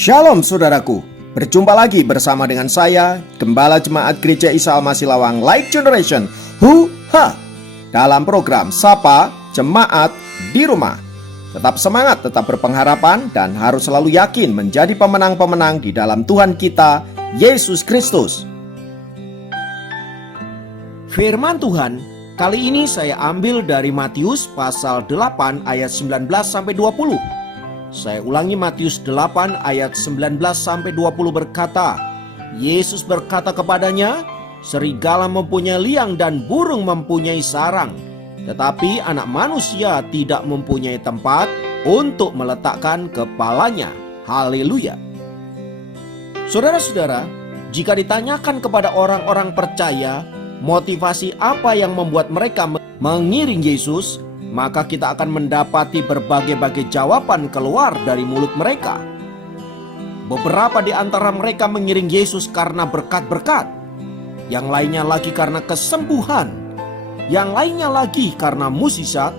Shalom saudaraku, berjumpa lagi bersama dengan saya, Gembala Jemaat Gereja Isa Al-Masih Lawang Life Generation, dalam program Sapa Jemaat di Rumah. Tetap semangat, tetap berpengharapan, dan harus selalu yakin menjadi pemenang-pemenang di dalam Tuhan kita, Yesus Kristus. Firman Tuhan kali ini saya ambil dari Matius pasal 8 ayat 19-20. Saya ulangi, Matius 8 ayat 19-20 berkata, Yesus berkata kepadanya, serigala mempunyai liang dan burung mempunyai sarang, tetapi anak manusia tidak mempunyai tempat untuk meletakkan kepalanya. Haleluya. Saudara-saudara, jika ditanyakan kepada orang-orang percaya, motivasi apa yang membuat mereka mengiring Yesus, maka kita akan mendapati berbagai-bagai jawaban keluar dari mulut mereka. Beberapa di antara mereka mengiring Yesus karena berkat-berkat, yang lainnya lagi karena kesembuhan, yang lainnya lagi karena mukjizat,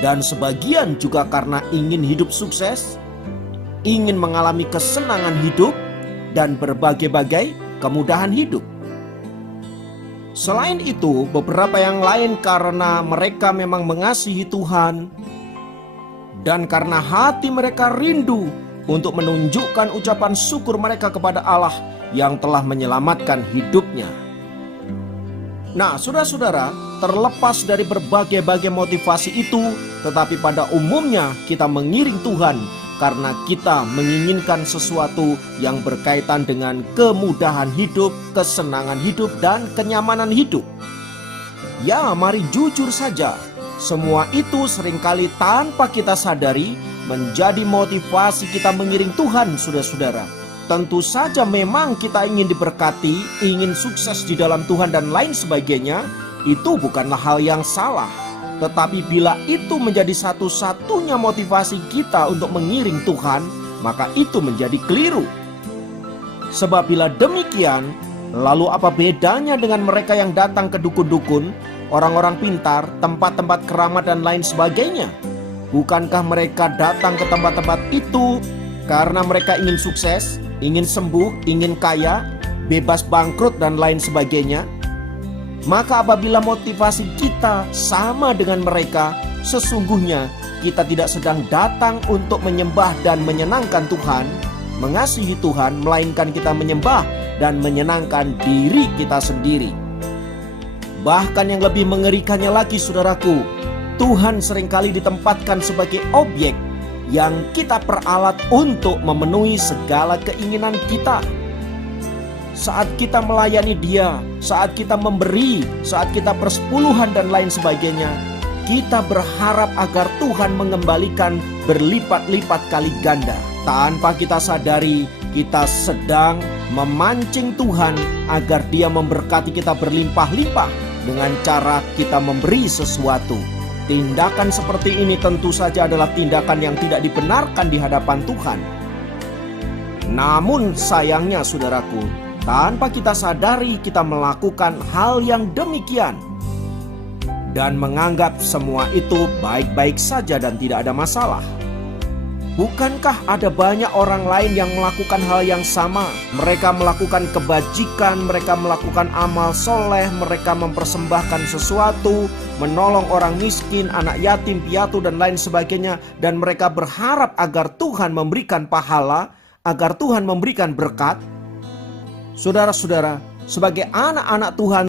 dan sebagian juga karena ingin hidup sukses, ingin mengalami kesenangan hidup, dan berbagai-bagai kemudahan hidup. Selain itu, beberapa yang lain karena mereka memang mengasihi Tuhan dan karena hati mereka rindu untuk menunjukkan ucapan syukur mereka kepada Allah yang telah menyelamatkan hidupnya. Nah, saudara-saudara, terlepas dari berbagai-bagai motivasi itu, tetapi pada umumnya kita mengiring Tuhan karena kita menginginkan sesuatu yang berkaitan dengan kemudahan hidup, kesenangan hidup, dan kenyamanan hidup. Ya, mari jujur saja, semua itu seringkali tanpa kita sadari menjadi motivasi kita mengiring Tuhan, saudara-saudara. Tentu saja memang kita ingin diberkati, ingin sukses di dalam Tuhan dan lain sebagainya, itu bukanlah hal yang salah. Tetapi bila itu menjadi satu-satunya motivasi kita untuk mengiring Tuhan, maka itu menjadi keliru. Sebab bila demikian, lalu apa bedanya dengan mereka yang datang ke dukun-dukun, orang-orang pintar, tempat-tempat keramat dan lain sebagainya? Bukankah mereka datang ke tempat-tempat itu karena mereka ingin sukses, ingin sembuh, ingin kaya, bebas bangkrut dan lain sebagainya? Maka apabila motivasi kita sama dengan mereka, sesungguhnya kita tidak sedang datang untuk menyembah dan menyenangkan Tuhan, mengasihi Tuhan, melainkan kita menyembah dan menyenangkan diri kita sendiri. Bahkan yang lebih mengerikannya lagi, saudaraku, Tuhan seringkali ditempatkan sebagai objek yang kita peralat untuk memenuhi segala keinginan kita. Saat kita melayani Dia, saat kita memberi, saat kita persepuluhan dan lain sebagainya, kita berharap agar Tuhan mengembalikan berlipat-lipat kali ganda. Tanpa kita sadari, kita sedang memancing Tuhan agar Dia memberkati kita berlimpah-limpah dengan cara kita memberi sesuatu. Tindakan seperti ini tentu saja adalah tindakan yang tidak dibenarkan di hadapan Tuhan. Namun sayangnya, saudaraku, tanpa kita sadari kita melakukan hal yang demikian dan menganggap semua itu baik-baik saja dan tidak ada masalah. Bukankah ada banyak orang lain yang melakukan hal yang sama? Mereka melakukan kebajikan, mereka melakukan amal soleh, mereka mempersembahkan sesuatu, menolong orang miskin, anak yatim, piatu dan lain sebagainya, dan mereka berharap agar Tuhan memberikan pahala, agar Tuhan memberikan berkat. Saudara-saudara, sebagai anak-anak Tuhan,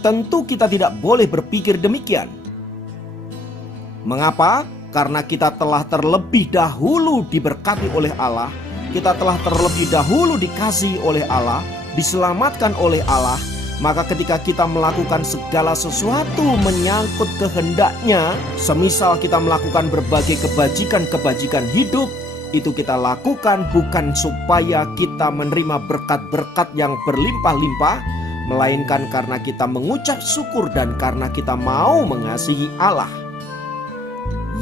tentu kita tidak boleh berpikir demikian. Mengapa? Karena kita telah terlebih dahulu diberkati oleh Allah, kita telah terlebih dahulu dikasihi oleh Allah, diselamatkan oleh Allah. Maka ketika kita melakukan segala sesuatu menyangkut kehendak-Nya, semisal kita melakukan berbagai kebajikan-kebajikan hidup, itu kita lakukan bukan supaya kita menerima berkat-berkat yang berlimpah-limpah, melainkan karena kita mengucap syukur dan karena kita mau mengasihi Allah,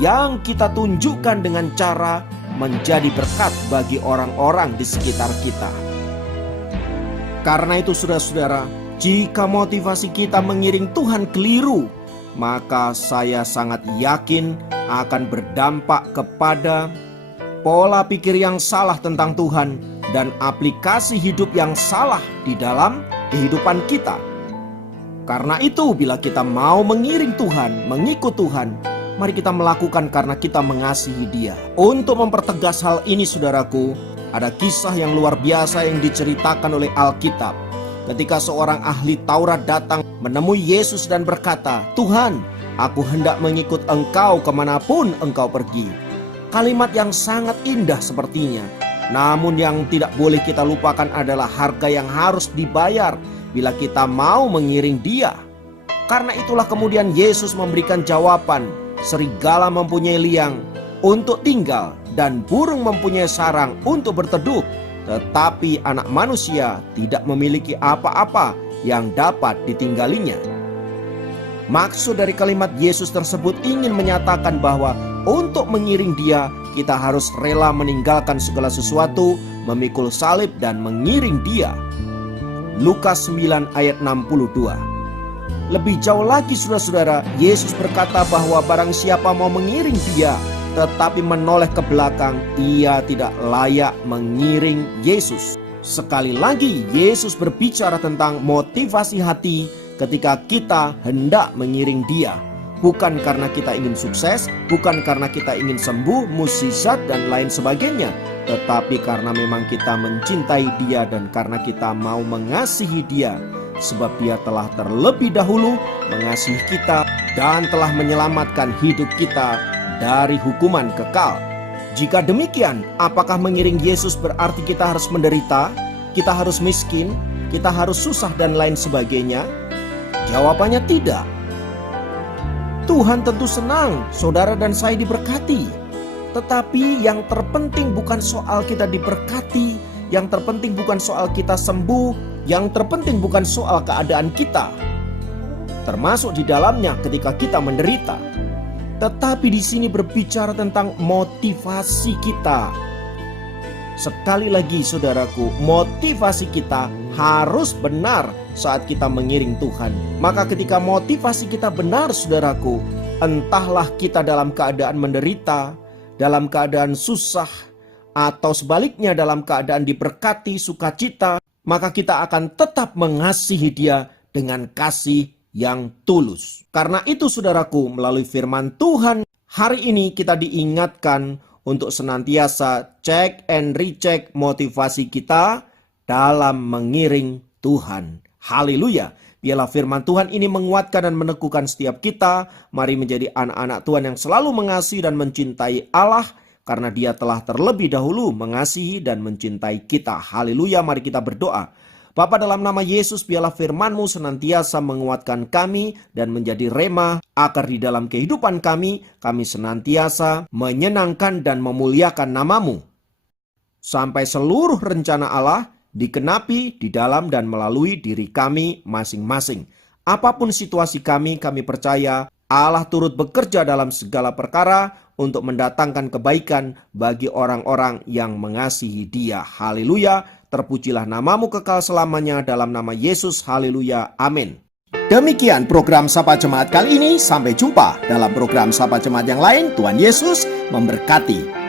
yang kita tunjukkan dengan cara menjadi berkat bagi orang-orang di sekitar kita. Karena itu, saudara-saudara, jika motivasi kita mengiring Tuhan keliru, maka saya sangat yakin akan berdampak kepada pola pikir yang salah tentang Tuhan, dan aplikasi hidup yang salah di dalam kehidupan kita. Karena itu, bila kita mau mengiring Tuhan, mengikut Tuhan, mari kita melakukan karena kita mengasihi Dia. Untuk mempertegas hal ini, saudaraku, ada kisah yang luar biasa yang diceritakan oleh Alkitab. Ketika seorang ahli Taurat datang menemui Yesus dan berkata, "Tuhan, aku hendak mengikut Engkau kemanapun Engkau pergi." Kalimat yang sangat indah sepertinya. Namun yang tidak boleh kita lupakan adalah harga yang harus dibayar bila kita mau mengiring Dia. Karena itulah kemudian Yesus memberikan jawaban, serigala mempunyai liang untuk tinggal dan burung mempunyai sarang untuk berteduh, tetapi anak manusia tidak memiliki apa-apa yang dapat ditinggalinya. Maksud dari kalimat Yesus tersebut ingin menyatakan bahwa untuk mengiring Dia, kita harus rela meninggalkan segala sesuatu, memikul salib dan mengiring Dia. Lukas 9 ayat 62. Lebih jauh lagi saudara-saudara, Yesus berkata bahwa barang siapa mau mengiring Dia tetapi menoleh ke belakang, ia tidak layak mengiring Yesus. Sekali lagi Yesus berbicara tentang motivasi hati ketika kita hendak mengiring Dia. Bukan karena kita ingin sukses, bukan karena kita ingin sembuh, mukjizat dan lain sebagainya, tetapi karena memang kita mencintai Dia dan karena kita mau mengasihi Dia. Sebab Dia telah terlebih dahulu mengasihi kita dan telah menyelamatkan hidup kita dari hukuman kekal. Jika demikian, apakah mengiring Yesus berarti kita harus menderita, kita harus miskin, kita harus susah dan lain sebagainya? Jawabannya tidak. Tuhan tentu senang saudara dan saya diberkati. Tetapi yang terpenting bukan soal kita diberkati, yang terpenting bukan soal kita sembuh, yang terpenting bukan soal keadaan kita, termasuk di dalamnya ketika kita menderita. Tetapi di sini berbicara tentang motivasi kita. Sekali lagi saudaraku, motivasi kita harus benar saat kita mengiring Tuhan. Maka ketika motivasi kita benar saudaraku, entahlah kita dalam keadaan menderita, dalam keadaan susah, atau sebaliknya dalam keadaan diberkati, sukacita, maka kita akan tetap mengasihi Dia dengan kasih yang tulus. Karena itu saudaraku, melalui firman Tuhan hari ini kita diingatkan untuk senantiasa cek and recheck motivasi kita dalam mengiring Tuhan. Haleluya. Biarlah firman Tuhan ini menguatkan dan meneguhkan setiap kita. Mari menjadi anak-anak Tuhan yang selalu mengasihi dan mencintai Allah, karena Dia telah terlebih dahulu mengasihi dan mencintai kita. Haleluya. Mari kita berdoa. Bapa, dalam nama Yesus, biarlah firman-Mu senantiasa menguatkan kami dan menjadi rema agar di dalam kehidupan kami senantiasa menyenangkan dan memuliakan nama-Mu. Sampai seluruh rencana Allah dikenapi di dalam dan melalui diri kami masing-masing. Apapun situasi kami percaya Allah turut bekerja dalam segala perkara untuk mendatangkan kebaikan bagi orang-orang yang mengasihi Dia. Haleluya. Terpujilah nama-Mu kekal selamanya dalam nama Yesus. Haleluya. Amin. Demikian program Sapa Jemaat kali ini. Sampai jumpa dalam program Sapa Jemaat yang lain. Tuhan Yesus memberkati.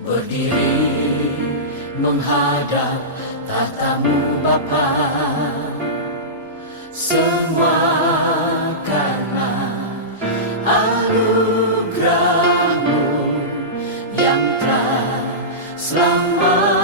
Berdiri menghadap tatamu Bapa, semua karena anugerah-Mu yang telah selamat.